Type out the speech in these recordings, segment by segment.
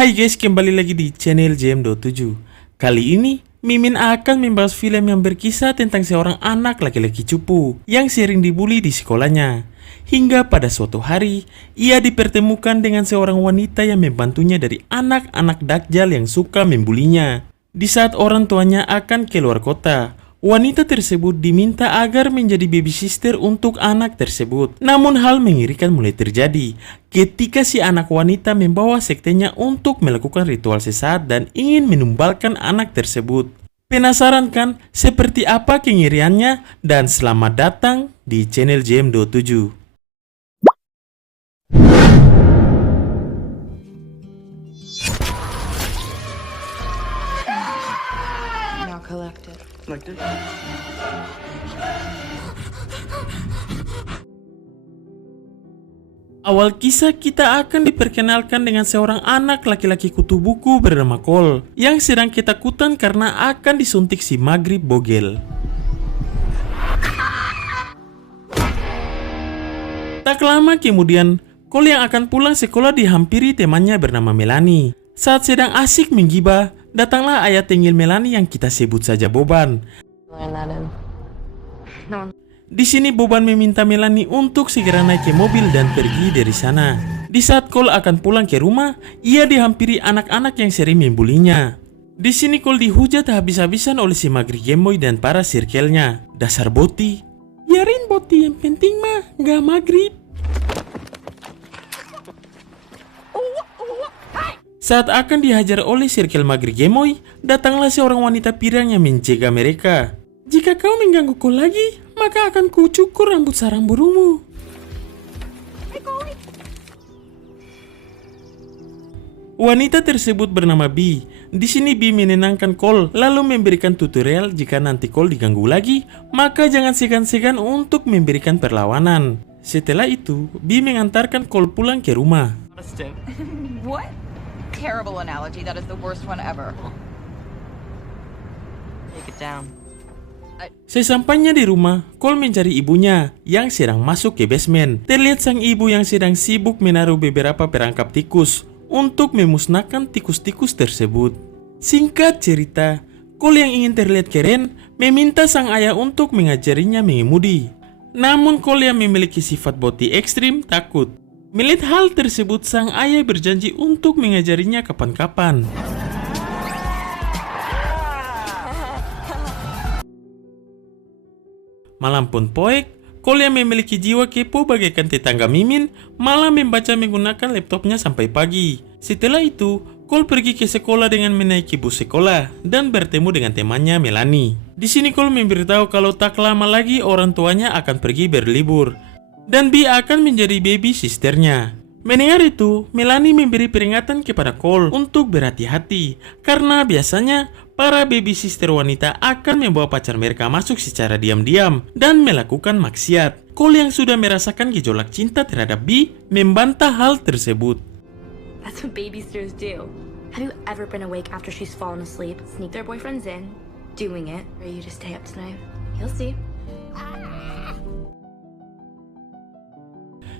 Hai guys, kembali lagi di channel JM27. Kali ini, Mimin akan membahas film yang berkisah tentang seorang anak laki-laki cupu yang sering dibully di sekolahnya. Hingga pada suatu hari, ia dipertemukan dengan seorang wanita yang membantunya dari anak-anak dakjal yang suka membulinya. Di saat orang tuanya akan keluar kota, wanita tersebut diminta agar menjadi baby sister untuk anak tersebut. Namun hal mengerikan mulai terjadi ketika si anak wanita membawa sektenya untuk melakukan ritual sesat dan ingin menumbalkan anak tersebut. Penasaran kan seperti apa kengeriannya? Dan selamat datang di channel JM27. Now collected. Awal kisah kita akan diperkenalkan dengan seorang anak laki-laki kutu buku bernama Cole yang sedang ketakutan karena akan disuntik si Maghrib Bogel. Tak lama kemudian, Cole yang akan pulang sekolah dihampiri temannya bernama Melanie. Saat sedang asik menggibah, datanglah ayah tengil Melanie yang kita sebut saja Boban. Di sini Boban meminta Melanie untuk segera naik ke mobil dan pergi dari sana. Di saat Cole akan pulang ke rumah, ia dihampiri anak-anak yang sering membulinya. Di sini Cole dihujat habis-habisan oleh si Maghrib Gemoy dan para circle-nya. Dasar boti. Biarin boti, yang penting mah gak Maghrib. Saat akan dihajar oleh circle Maghrib Gemoy, datanglah seorang wanita pirang yang mencegah mereka. Jika kau mengganggu Cole lagi, maka akan kucukur rambut sarang burungmu. Wanita tersebut bernama Bee. Di sini Bee menenangkan Cole, lalu memberikan tutorial jika nanti Cole diganggu lagi, maka jangan segan-segan untuk memberikan perlawanan. Setelah itu, Bee mengantarkan Cole pulang ke rumah. What? Terrible analogy. That is the worst one ever. Take it down. Sesampainya di rumah, Cole mencari ibunya yang sedang masuk ke basement. Terlihat sang ibu yang sedang sibuk menaruh beberapa perangkap tikus untuk memusnahkan tikus-tikus tersebut. Singkat cerita, Cole yang ingin terlihat keren meminta sang ayah untuk mengajarinya mengemudi. Namun Cole yang memiliki sifat boti ekstrim takut. Melihat hal tersebut, sang ayah berjanji untuk mengajarinya kapan-kapan. Malam pun poek, Cole yang memiliki jiwa kepo bagaikan tetangga Mimin malah membaca menggunakan laptopnya sampai pagi. Setelah itu, Cole pergi ke sekolah dengan menaiki bus sekolah dan bertemu dengan temannya Melanie. Di sini Cole memberitahu kalau tak lama lagi orang tuanya akan pergi berlibur dan Bee akan menjadi baby sisternya. Mendengar itu, Melanie memberi peringatan kepada Cole untuk berhati-hati karena biasanya para baby sister wanita akan membawa pacar mereka masuk secara diam-diam dan melakukan maksiat. Cole yang sudah merasakan gejolak cinta terhadap Bee membantah hal tersebut. That's what babysitters do. Have you ever been awake after she's fallen asleep, sneak their boyfriends in, doing it, or you just stay up tonight? You'll see.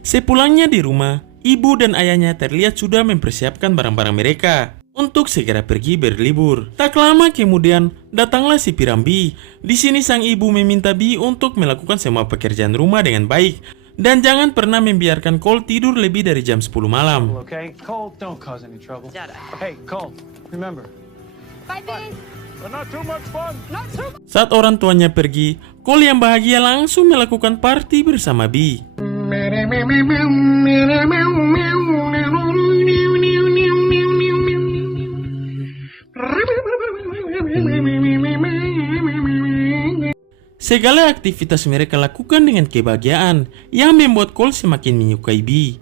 Sepulangnya di rumah, ibu dan ayahnya terlihat sudah mempersiapkan barang-barang mereka untuk segera pergi berlibur. Tak lama kemudian, datanglah si Pirambi. Di sini sang ibu meminta Bee untuk melakukan semua pekerjaan rumah dengan baik dan jangan pernah membiarkan Cole tidur lebih dari jam 10 malam. Okay, Cole, don't cause any trouble. Dada. Hey, Cole, remember. Bye, babe. But not too much fun. Not too much. Saat orang tuanya pergi, Cole yang bahagia langsung melakukan party bersama Bee. Segala aktivitas mereka lakukan dengan kebahagiaan yang membuat Cole semakin menyukai Bee.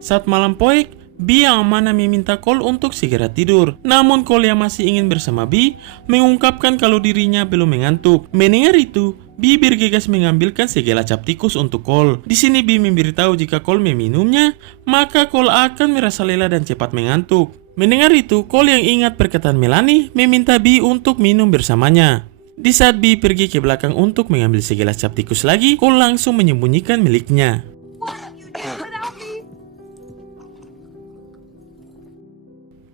Saat malam poek, Bee yang amanah meminta Cole untuk segera tidur. Namun Cole yang masih ingin bersama Bee mengungkapkan kalau dirinya belum mengantuk. Mendengar itu, Bee bergegas mengambilkan segala cap tikus untuk Cole. Di sini Bee memberitahu jika Cole meminumnya, maka Cole akan merasa lelah dan cepat mengantuk. Mendengar itu, Cole yang ingat perkataan Melanie meminta Bee untuk minum bersamanya. Di saat Bee pergi ke belakang untuk mengambil segelas cap tikus lagi, Cole langsung menyembunyikan miliknya.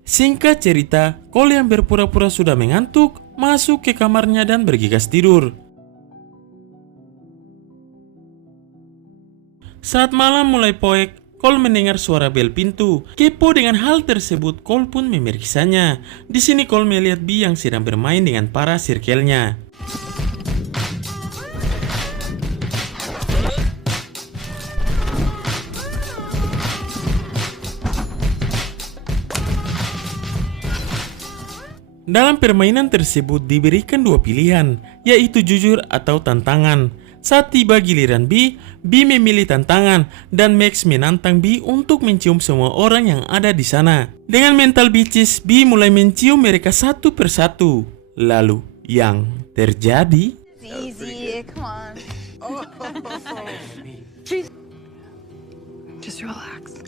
Singkat cerita, Cole yang berpura-pura sudah mengantuk, masuk ke kamarnya dan bergegas tidur. Saat malam mulai poek, Cole mendengar suara bel pintu. Kepo dengan hal tersebut, Cole pun memeriksanya. Di sini Cole melihat Bee yang sedang bermain dengan para circle-nya. Dalam permainan tersebut diberikan dua pilihan, yaitu jujur atau tantangan. Saat tiba giliran Bee memilih tantangan dan Max menantang Bee untuk mencium semua orang yang ada di sana. Dengan mental bitches, Bee mulai mencium mereka satu persatu. Lalu, yang terjadi? Easy, come on. Just relax.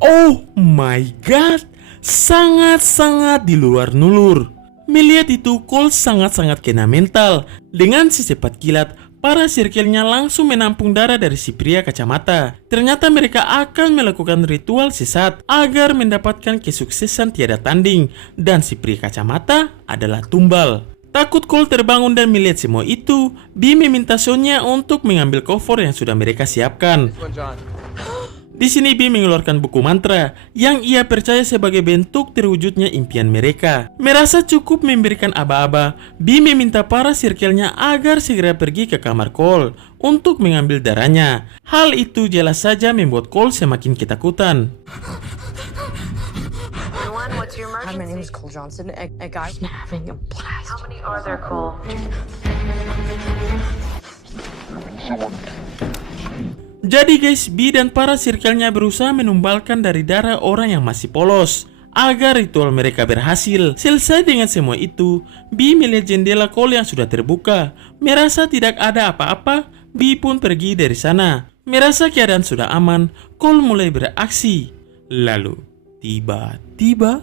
Oh my god, sangat-sangat di luar nulur. Melihat itu, Cole sangat-sangat kena mental. Dengan secepat kilat, para circle-nya langsung menampung darah dari si pria kacamata. Ternyata mereka akan melakukan ritual sesat agar mendapatkan kesuksesan tiada tanding. Dan si pria kacamata adalah tumbal. Takut Cole terbangun dan melihat semua itu, Bee meminta Sonya untuk mengambil cover yang sudah mereka siapkan. Di sini Bee mengeluarkan buku mantra yang ia percaya sebagai bentuk terwujudnya impian mereka. Merasa cukup memberikan aba-aba, Bee meminta para circle-nya agar segera pergi ke kamar Cole untuk mengambil darahnya. Hal itu jelas saja membuat Cole semakin ketakutan. What's your emergency? Hi, my name is Cole Johnson. A guy's having a blast. How many are there, Cole? Jadi guys, Bee dan para circle-nya berusaha menumbalkan dari darah orang yang masih polos agar ritual mereka berhasil. Selesai dengan semua itu, Bee melihat jendela Cole yang sudah terbuka. Merasa tidak ada apa-apa, Bee pun pergi dari sana. Merasa keadaan sudah aman, Cole mulai beraksi. Lalu, tiba-tiba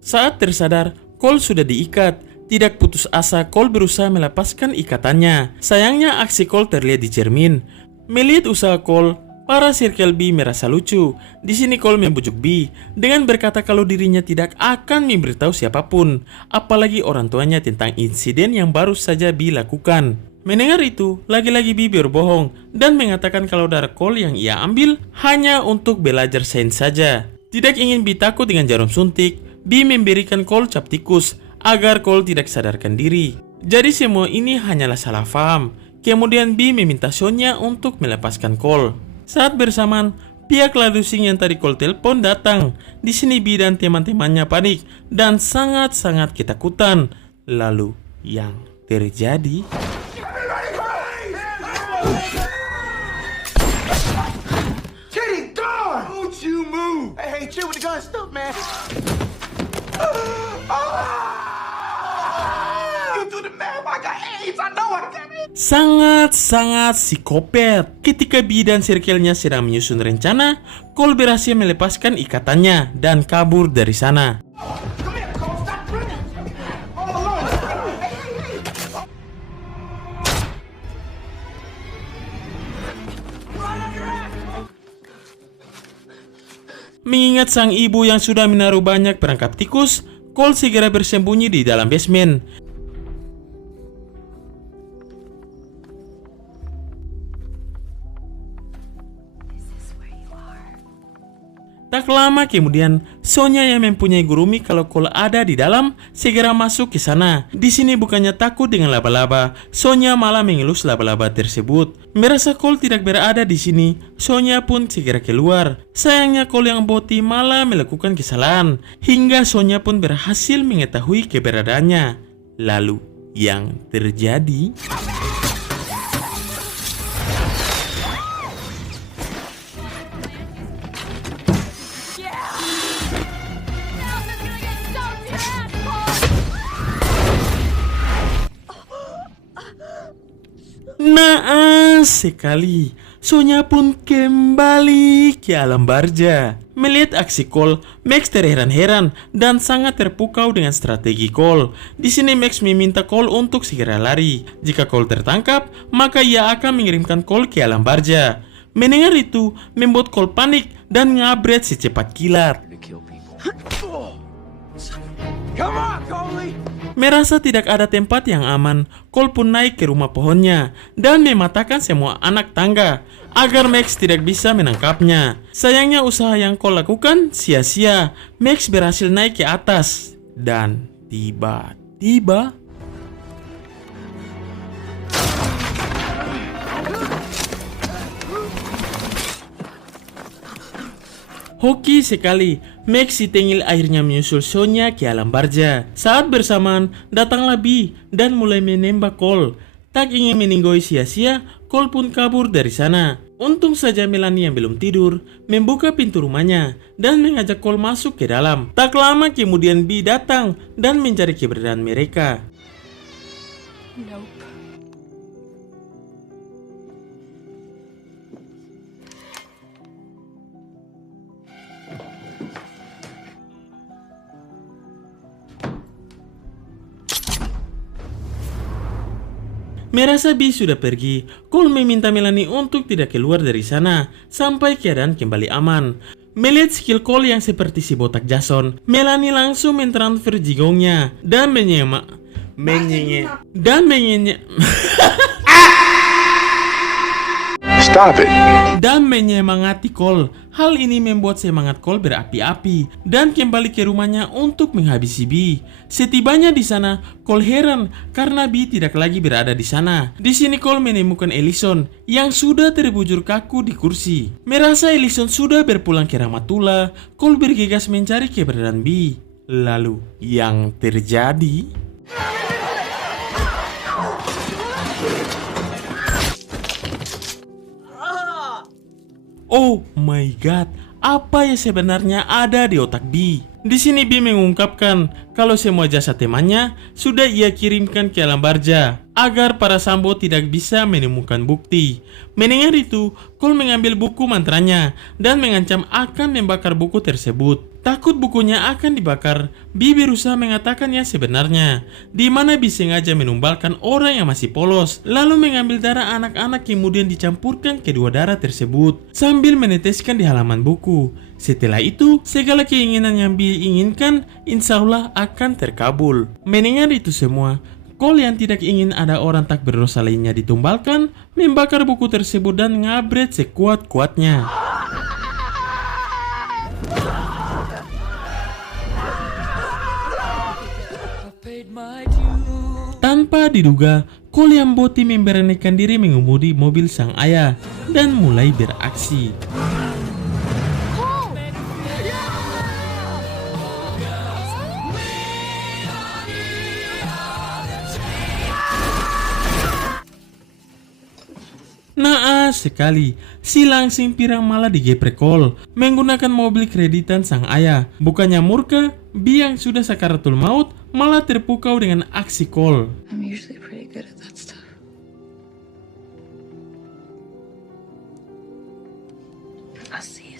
saat tersadar, Cole sudah diikat. Tidak putus asa, Cole berusaha melepaskan ikatannya. Sayangnya aksi Cole terlihat di cermin. Melihat usaha Cole, para circle Bee merasa lucu. Di sini Cole membujuk Bee dengan berkata kalau dirinya tidak akan memberitahu siapapun, apalagi orang tuanya tentang insiden yang baru saja Bee lakukan. Mendengar itu, lagi-lagi Bee berbohong dan mengatakan kalau darah Cole yang ia ambil hanya untuk belajar sains saja. Tidak ingin Bee takut dengan jarum suntik, Bee memberikan Cole cap tikus agar Cole tidak sadarkan diri. Jadi semua ini hanyalah salah paham. Kemudian Bee meminta Sonya untuk melepaskan Cole. Saat bersamaan, pihak ladusing yang tadi Cole telepon datang. Di sini Bee dan teman-temannya panik dan sangat-sangat ketakutan. Lalu yang terjadi? Teddy, God! Don't you move! Hey, chill with the gun. Stop, man. You do the math. I got AIDS. I know I got it. Sangat-sangat psikopat. Ketika Bee dan circle-nya sedang menyusun rencana, Cole berhasil melepaskan ikatannya dan kabur dari sana. Come here, Cole. Stop running. All alone. Mengingat sang ibu yang sudah menaruh banyak perangkap tikus, Cole segera bersembunyi di dalam basement. Tak lama kemudian, Sonya yang mempunyai gurumi kalau Cole ada di dalam segera masuk ke sana. Di sini bukannya takut dengan laba-laba, Sonya malah mengelus laba-laba tersebut. Merasa Cole tidak berada di sini, Sonya pun segera keluar. Sayangnya Cole yang boti malah melakukan kesalahan, hingga Sonya pun berhasil mengetahui keberadaannya. Lalu, yang terjadi? Naas sekali, Sonya pun kembali ke alam barzah. Melihat aksi Cole, Max terheran-heran dan sangat terpukau dengan strategi Cole. Di sini Max meminta Cole untuk segera lari. Jika Cole tertangkap, maka ia akan mengirimkan Cole ke alam barzah. Mendengar itu, membuat Cole panik dan ngabret secepat kilat. Come on, Coley! Merasa tidak ada tempat yang aman, Cole pun naik ke rumah pohonnya dan mematahkan semua anak tangga agar Max tidak bisa menangkapnya. Sayangnya usaha yang Cole lakukan sia-sia. Max berhasil naik ke atas dan tiba-tiba hoki sekali, Max si tengil akhirnya menyusul Sonya ke alam barzah. Saat bersamaan, datanglah Bee dan mulai menembak Cole. Tak ingin meninggoy sia-sia, Cole pun kabur dari sana. Untung saja Melanie yang belum tidur membuka pintu rumahnya dan mengajak Cole masuk ke dalam. Tak lama kemudian Bee datang dan mencari keberadaan mereka. Merasa Bee sudah pergi, Cole meminta Melanie untuk tidak keluar dari sana sampai keadaan kembali aman. Melihat skill Cole yang seperti si botak Jason, Melanie langsung mentransfer jigongnya dan Stop it. dan menyemangati Cole. Hal ini membuat semangat Cole berapi-api dan kembali ke rumahnya untuk menghabisi Bee. Setibanya di sana, Cole heran karena Bee tidak lagi berada di sana. Di sini Cole menemukan Ellison yang sudah terbujur kaku di kursi. Merasa Ellison sudah berpulang ke Ramatullah, Cole bergegas mencari keberadaan Bee. Lalu, yang terjadi? Oh my god, apa yang sebenarnya ada di otak Bee? Di sini Bee mengungkapkan kalau semua jasa temannya sudah ia kirimkan ke alam barzah agar para Sambo tidak bisa menemukan bukti. Mendengar itu, Cole mengambil buku mantranya dan mengancam akan membakar buku tersebut. Takut bukunya akan dibakar, Bee berusaha mengatakan yang sebenarnya, di mana Bee sengaja menumbalkan orang yang masih polos, lalu mengambil darah anak-anak kemudian dicampurkan kedua darah tersebut sambil meneteskan di halaman buku. Setelah itu, segala keinginan yang Bee inginkan insya Allah akan terkabul. Mendengar itu semua, Cole yang tidak ingin ada orang tak berdosa lainnya ditumbalkan, membakar buku tersebut dan ngabret sekuat-kuatnya. Tanpa diduga, Cole yang boti memberanikan diri mengemudi mobil sang ayah dan mulai beraksi. Naas sekali, si langsing pirang malah digeprek Cole menggunakan mobil kreditan sang ayah. Bukannya murka, Bee yang sudah sakaratul maut malah terpukau dengan aksi Cole. I'm usually pretty good at that stuff. I see.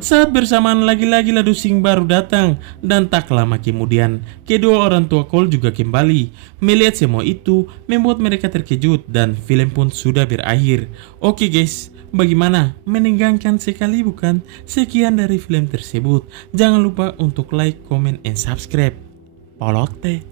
Saat bersamaan lagi-lagi Ladusing baru datang dan tak lama kemudian kedua orang tua Cole juga kembali. Melihat semua itu membuat mereka terkejut dan film pun sudah berakhir. Oke guys, bagaimana? Menegangkan sekali bukan? Sekian dari film tersebut. Jangan lupa untuk like, comment, and subscribe. Polote.